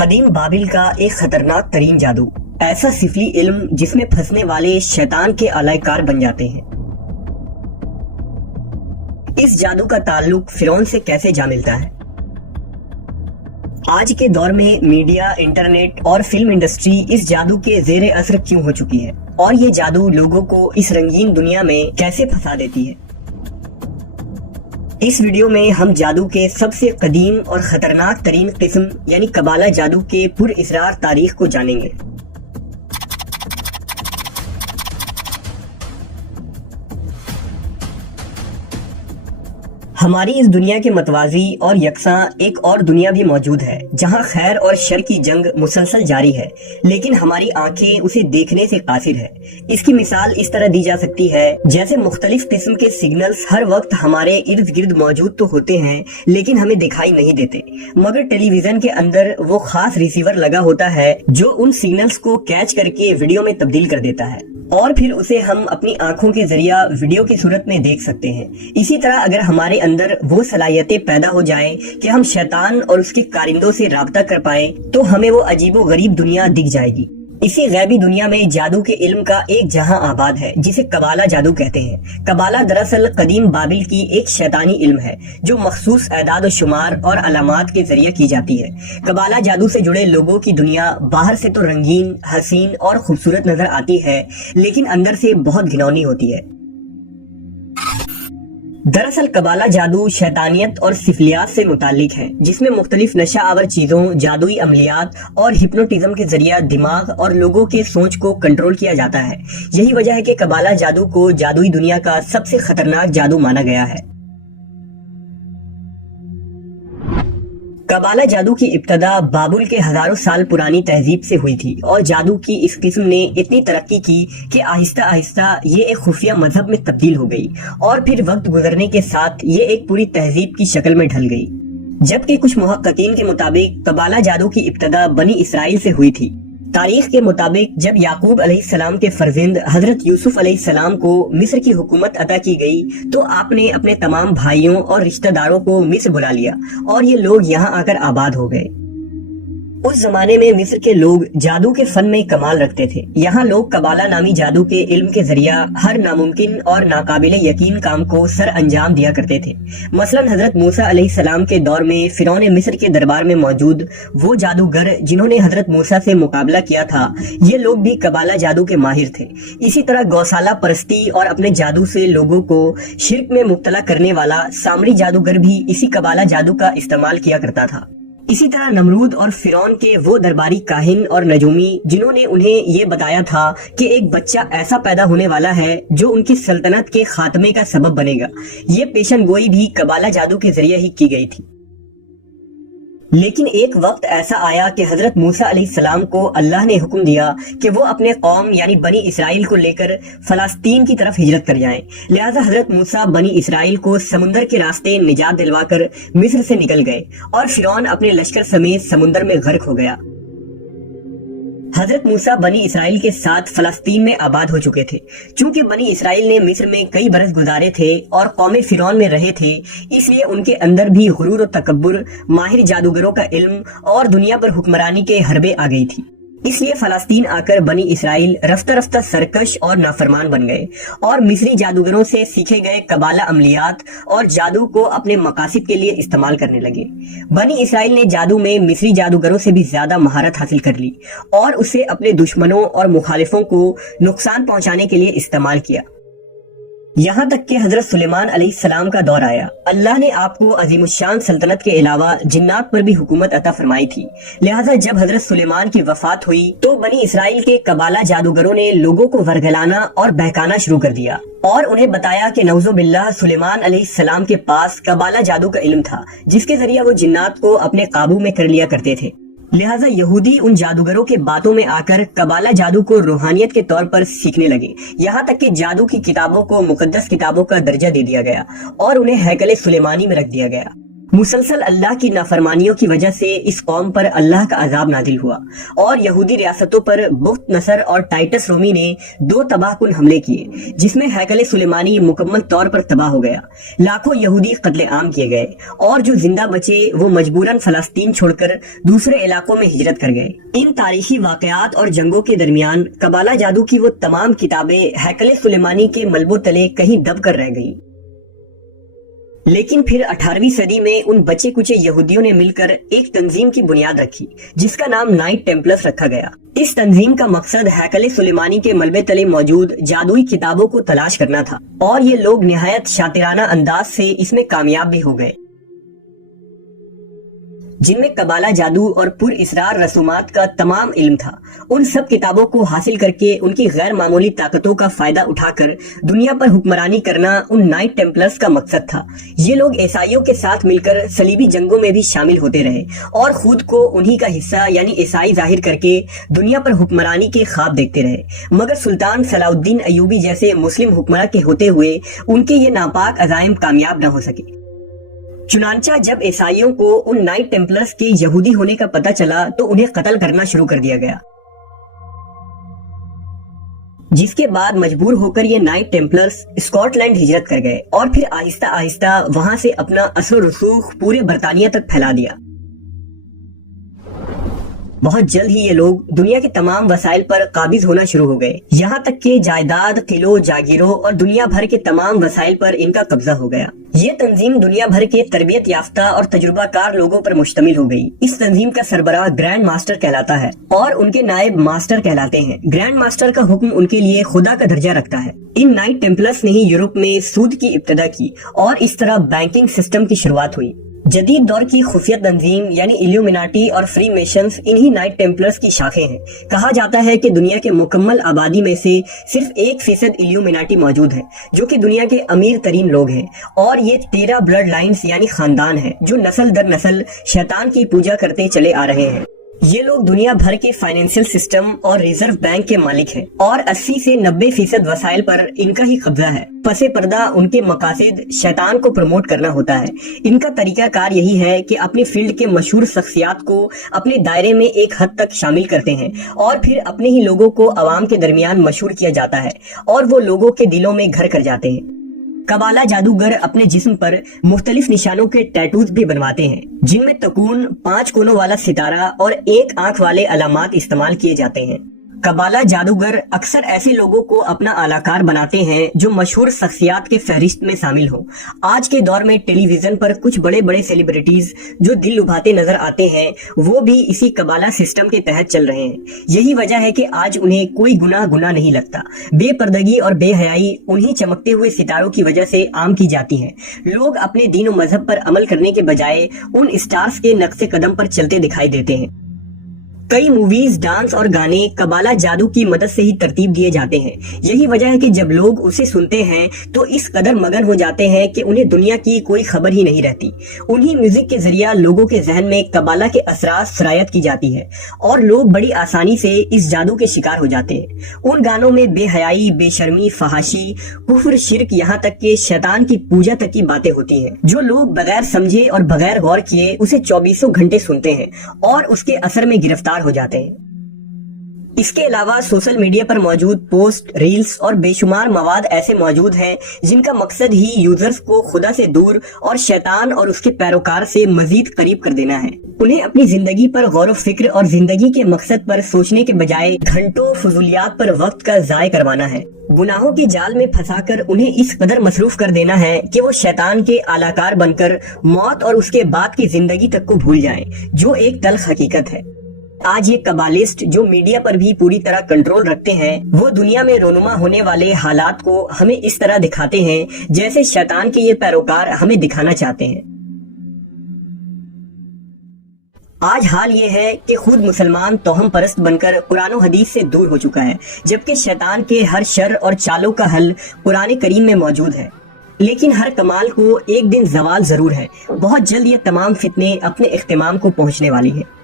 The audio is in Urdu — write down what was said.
قدیم بابل کا ایک خطرناک ترین جادو، ایسا سفلی علم جس میں پھنسنے والے شیطان کے آلائے کار بن جاتے ہیں۔ اس جادو کا تعلق فرعون سے کیسے جا ملتا ہے؟ آج کے دور میں میڈیا، انٹرنیٹ اور فلم انڈسٹری اس جادو کے زیر اثر کیوں ہو چکی ہے، اور یہ جادو لوگوں کو اس رنگین دنیا میں کیسے پھنسا دیتی ہے؟ اس ویڈیو میں ہم جادو کے سب سے قدیم اور خطرناک ترین قسم یعنی قبالہ جادو کے پر اسرار تاریخ کو جانیں گے۔ ہماری اس دنیا کے متوازی اور یکساں ایک اور دنیا بھی موجود ہے جہاں خیر اور شر کی جنگ مسلسل جاری ہے، لیکن ہماری آنکھیں اسے دیکھنے سے قاصر ہے۔ اس کی مثال اس طرح دی جا سکتی ہے جیسے مختلف قسم کے سگنلز ہر وقت ہمارے ارد گرد موجود تو ہوتے ہیں لیکن ہمیں دکھائی نہیں دیتے، مگر ٹیلی ویژن کے اندر وہ خاص ریسیور لگا ہوتا ہے جو ان سگنلز کو کیچ کر کے ویڈیو میں تبدیل کر دیتا ہے، اور پھر اسے ہم اپنی آنکھوں کے ذریعہ ویڈیو کی صورت میں دیکھ سکتے ہیں۔ اسی طرح اگر ہمارے اندر وہ صلاحیتیں پیدا ہو جائیں کہ ہم شیطان اور اس کے کارندوں سے رابطہ کر پائیں تو ہمیں وہ عجیب و غریب دنیا دکھ جائے گی۔ اسی غیبی دنیا میں جادو کے علم کا ایک جہاں آباد ہے جسے قبالہ جادو کہتے ہیں۔ قبالہ دراصل قدیم بابل کی ایک شیطانی علم ہے جو مخصوص اعداد و شمار اور علامات کے ذریعے کی جاتی ہے۔ قبالہ جادو سے جڑے لوگوں کی دنیا باہر سے تو رنگین، حسین اور خوبصورت نظر آتی ہے، لیکن اندر سے بہت گھناؤنی ہوتی ہے۔ دراصل قبالہ جادو شیطانیت اور سفلیات سے متعلق ہے، جس میں مختلف نشہ آور چیزوں، جادوئی عملیات اور ہپنوٹزم کے ذریعہ دماغ اور لوگوں کے سوچ کو کنٹرول کیا جاتا ہے۔ یہی وجہ ہے کہ قبالہ جادو کو جادوئی دنیا کا سب سے خطرناک جادو مانا گیا ہے۔ قبالہ جادو کی ابتدا بابل کے ہزاروں سال پرانی تہذیب سے ہوئی تھی، اور جادو کی اس قسم نے اتنی ترقی کی کہ آہستہ آہستہ یہ ایک خفیہ مذہب میں تبدیل ہو گئی، اور پھر وقت گزرنے کے ساتھ یہ ایک پوری تہذیب کی شکل میں ڈھل گئی۔ جبکہ کچھ محققین کے مطابق قبالہ جادو کی ابتدا بنی اسرائیل سے ہوئی تھی۔ تاریخ کے مطابق جب یعقوب علیہ السلام کے فرزند حضرت یوسف علیہ السلام کو مصر کی حکومت عطا کی گئی تو آپ نے اپنے تمام بھائیوں اور رشتہ داروں کو مصر بلا لیا، اور یہ لوگ یہاں آ کر آباد ہو گئے۔ اس زمانے میں مصر کے لوگ جادو کے فن میں کمال رکھتے تھے۔ یہاں لوگ قبالہ نامی جادو کے علم کے ذریعہ ہر ناممکن اور ناقابل یقین کام کو سر انجام دیا کرتے تھے۔ مثلا حضرت موسیٰ علیہ السلام کے دور میں فرعون مصر کے دربار میں موجود وہ جادوگر جنہوں نے حضرت موسیٰ سے مقابلہ کیا تھا، یہ لوگ بھی قبالہ جادو کے ماہر تھے۔ اسی طرح گوسالہ پرستی اور اپنے جادو سے لوگوں کو شرک میں مبتلا کرنے والا سامری جادوگر بھی اسی قبالہ جادو کا استعمال کیا کرتا تھا۔ اسی طرح نمرود اور فرعون کے وہ درباری کاہن اور نجومی جنہوں نے انہیں یہ بتایا تھا کہ ایک بچہ ایسا پیدا ہونے والا ہے جو ان کی سلطنت کے خاتمے کا سبب بنے گا، یہ پیشن گوئی بھی قبالہ جادو کے ذریعے ہی کی گئی تھی۔ لیکن ایک وقت ایسا آیا کہ حضرت موسیٰ علیہ السلام کو اللہ نے حکم دیا کہ وہ اپنے قوم یعنی بنی اسرائیل کو لے کر فلسطین کی طرف ہجرت کر جائیں۔ لہٰذا حضرت موسیٰ بنی اسرائیل کو سمندر کے راستے نجات دلوا کر مصر سے نکل گئے، اور فرعون اپنے لشکر سمیت سمندر میں غرق ہو گیا۔ حضرت موسیٰ بنی اسرائیل کے ساتھ فلسطین میں آباد ہو چکے تھے۔ چونکہ بنی اسرائیل نے مصر میں کئی برس گزارے تھے اور قوم فرعون میں رہے تھے، اس لیے ان کے اندر بھی غرور و تکبر، ماہر جادوگروں کا علم اور دنیا پر حکمرانی کے حربے آ گئی تھی۔ اس لیے فلسطین آ کر بنی اسرائیل رفتہ رفتہ سرکش اور نافرمان بن گئے، اور مصری جادوگروں سے سیکھے گئے قبالہ عملیات اور جادو کو اپنے مقاصد کے لیے استعمال کرنے لگے۔ بنی اسرائیل نے جادو میں مصری جادوگروں سے بھی زیادہ مہارت حاصل کر لی، اور اسے اپنے دشمنوں اور مخالفوں کو نقصان پہنچانے کے لیے استعمال کیا۔ یہاں تک کہ حضرت سلیمان علیہ السلام کا دور آیا۔ اللہ نے آپ کو عظیم الشان سلطنت کے علاوہ جنات پر بھی حکومت عطا فرمائی تھی، لہٰذا جب حضرت سلیمان کی وفات ہوئی تو بنی اسرائیل کے قبالہ جادوگروں نے لوگوں کو ورگلانا اور بہکانا شروع کر دیا، اور انہیں بتایا کہ نعوذ باللہ سلیمان علیہ السلام کے پاس قبالہ جادو کا علم تھا جس کے ذریعے وہ جنات کو اپنے قابو میں کر لیا کرتے تھے۔ لہٰذا یہودی ان جادوگروں کے باتوں میں آ کر قبالہ جادو کو روحانیت کے طور پر سیکھنے لگے، یہاں تک کہ جادو کی کتابوں کو مقدس کتابوں کا درجہ دے دیا گیا اور انہیں ہیکل سلیمانی میں رکھ دیا گیا۔ مسلسل اللہ کی نافرمانیوں کی وجہ سے اس قوم پر اللہ کا عذاب نازل ہوا اور یہودی ریاستوں پر بخت نصر اور ٹائٹس رومی نے 2 تباہ کن حملے کیے، جس میں ہیکل سلیمانی مکمل طور پر تباہ ہو گیا، لاکھوں یہودی قتل عام کیے گئے اور جو زندہ بچے وہ مجبوراً فلسطین چھوڑ کر دوسرے علاقوں میں ہجرت کر گئے۔ ان تاریخی واقعات اور جنگوں کے درمیان قبالہ جادو کی وہ تمام کتابیں ہیکل سلیمانی کے ملبوں تلے کہیں دب کر رہ گئیں۔ لیکن پھر 18ویں صدی میں ان بچے کچے یہودیوں نے مل کر ایک تنظیم کی بنیاد رکھی جس کا نام نائٹ ٹیمپلرز رکھا گیا۔ اس تنظیم کا مقصد ہیکل سلیمانی کے ملبے تلے موجود جادوئی کتابوں کو تلاش کرنا تھا، اور یہ لوگ نہایت شاطرانہ انداز سے اس میں کامیاب بھی ہو گئے، جن میں قبالہ جادو اور پر اسرار رسومات کا تمام علم تھا۔ ان سب کتابوں کو حاصل کر کے ان کی غیر معمولی طاقتوں کا فائدہ اٹھا کر دنیا پر حکمرانی کرنا ان نائٹ ٹیمپلرز کا مقصد تھا۔ یہ لوگ عیسائیوں کے ساتھ مل کر صلیبی جنگوں میں بھی شامل ہوتے رہے اور خود کو انہی کا حصہ یعنی عیسائی ظاہر کر کے دنیا پر حکمرانی کے خواب دیکھتے رہے، مگر سلطان صلاح الدین ایوبی جیسے مسلم حکمراں کے ہوتے ہوئے ان کے یہ ناپاک عزائم کامیاب نہ ہو سکے۔ چنانچہ جب عیسائیوں کو ان نائٹ ٹیمپلرز کے یہودی ہونے کا پتہ چلا تو انہیں قتل کرنا شروع کر دیا گیا، جس کے بعد مجبور ہو کر یہ نائٹ ٹیمپلرز اسکاٹ لینڈ ہجرت کر گئے اور پھر آہستہ آہستہ وہاں سے اپنا اثر و رسوخ پورے برطانیہ تک پھیلا دیا۔ بہت جلد ہی یہ لوگ دنیا کے تمام وسائل پر قابض ہونا شروع ہو گئے، یہاں تک کہ جائیداد، قلعوں، جاگیروں اور دنیا بھر کے تمام وسائل پر ان کا قبضہ ہو گیا۔ یہ تنظیم دنیا بھر کے تربیت یافتہ اور تجربہ کار لوگوں پر مشتمل ہو گئی۔ اس تنظیم کا سربراہ گرینڈ ماسٹر کہلاتا ہے اور ان کے نائب ماسٹر کہلاتے ہیں۔ گرینڈ ماسٹر کا حکم ان کے لیے خدا کا درجہ رکھتا ہے۔ ان نائٹ ٹیمپلرز نے ہی یورپ میں سود کی ابتدا کی اور اس طرح بینکنگ سسٹم کی شروعات ہوئی۔ جدید دور کی خفیہ تنظیم یعنی ایلیومیناٹی اور فری میشنز انہی نائٹ ٹیمپلرز کی شاخیں ہیں۔ کہا جاتا ہے کہ دنیا کے مکمل آبادی میں سے صرف 1% ایلیومیناٹی موجود ہے، جو کہ دنیا کے امیر ترین لوگ ہیں، اور یہ 13 بلڈ لائنز یعنی خاندان ہیں جو نسل در نسل شیطان کی پوجا کرتے چلے آ رہے ہیں۔ یہ لوگ دنیا بھر کے فائنینشل سسٹم اور ریزرو بینک کے مالک ہیں اور 80 سے 90% وسائل پر ان کا ہی قبضہ ہے۔ پس پردہ ان کے مقاصد شیطان کو پروموٹ کرنا ہوتا ہے۔ ان کا طریقہ کار یہی ہے کہ اپنی فیلڈ کے مشہور شخصیات کو اپنے دائرے میں ایک حد تک شامل کرتے ہیں اور پھر اپنے ہی لوگوں کو عوام کے درمیان مشہور کیا جاتا ہے اور وہ لوگوں کے دلوں میں گھر کر جاتے ہیں۔ قبالہ جادوگر اپنے جسم پر مختلف نشانوں کے ٹیٹوز بھی بنواتے ہیں، جن میں تکون، 5 کونوں والا ستارہ اور 1 آنکھ والے علامات استعمال کیے جاتے ہیں۔ قبالہ جادوگر اکثر ایسے لوگوں کو اپنا اعلیٰ بناتے ہیں جو مشہور شخصیات کے فہرست میں شامل ہوں۔ آج کے دور میں ٹیلی ویژن پر کچھ بڑے بڑے سیلیبریٹیز جو دل لبھاتے نظر آتے ہیں وہ بھی اسی قبالہ سسٹم کے تحت چل رہے ہیں۔ یہی وجہ ہے کہ آج انہیں کوئی گناہ نہیں لگتا۔ بے پردگی اور بے حیائی انہی چمکتے ہوئے ستاروں کی وجہ سے عام کی جاتی ہیں۔ لوگ اپنے دین و مذہب پر عمل کرنے کے بجائے ان اسٹارز کے نقش قدم پر چلتے دکھائی دیتے ہیں۔ کئی موویز، ڈانس اور گانے قبالہ جادو کی مدد سے ہی ترتیب دیے جاتے ہیں۔ یہی وجہ ہے کہ جب لوگ اسے سنتے ہیں تو اس قدر مگن ہو جاتے ہیں کہ انہیں دنیا کی کوئی خبر ہی نہیں رہتی۔ انہی میوزک کے ذریعہ لوگوں کے ذہن میں قبالہ کے اثرات سرایت کی جاتی ہے اور لوگ بڑی آسانی سے اس جادو کے شکار ہو جاتے ہیں۔ ان گانوں میں بے حیائی، بے شرمی، فحاشی، کفر، شرک، یہاں تک کہ شیطان کی پوجا تک کی باتیں ہوتی ہیں، جو لوگ بغیر سمجھے اور بغیر غور کیے اسے 24 گھنٹے سنتے ہیں اور اس کے اثر میں گرفتار ہو جاتے ہیں۔ اس کے علاوہ سوشل میڈیا پر موجود پوسٹ، ریلز اور بے شمار مواد ایسے موجود ہیں جن کا مقصد ہی یوزرز کو خدا سے دور اور شیطان اور اس کے پیروکار سے مزید قریب کر دینا ہے۔ انہیں اپنی زندگی پر غور و فکر اور زندگی کے مقصد پر سوچنے کے بجائے گھنٹوں فضولیات پر وقت کا ضائع کروانا ہے۔ گناہوں کی جال میں پھنسا کر انہیں اس قدر مصروف کر دینا ہے کہ وہ شیطان کے اعلیٰ کار بن کر موت اور اس کے بعد کی زندگی تک کو بھول جائیں، جو ایک تلخ حقیقت ہے۔ آج یہ قبالسٹ جو میڈیا پر بھی پوری طرح کنٹرول رکھتے ہیں، وہ دنیا میں رونما ہونے والے حالات کو ہمیں اس طرح دکھاتے ہیں جیسے شیطان کے یہ پیروکار ہمیں دکھانا چاہتے ہیں۔ آج حال یہ ہے کہ خود مسلمان توہم پرست بن کر قرآن و حدیث سے دور ہو چکا ہے، جبکہ شیطان کے ہر شر اور چالوں کا حل قرآن کریم میں موجود ہے۔ لیکن ہر کمال کو ایک دن زوال ضرور ہے۔ بہت جلد یہ تمام فتنے اپنے اختتام کو پہنچنے والی ہے۔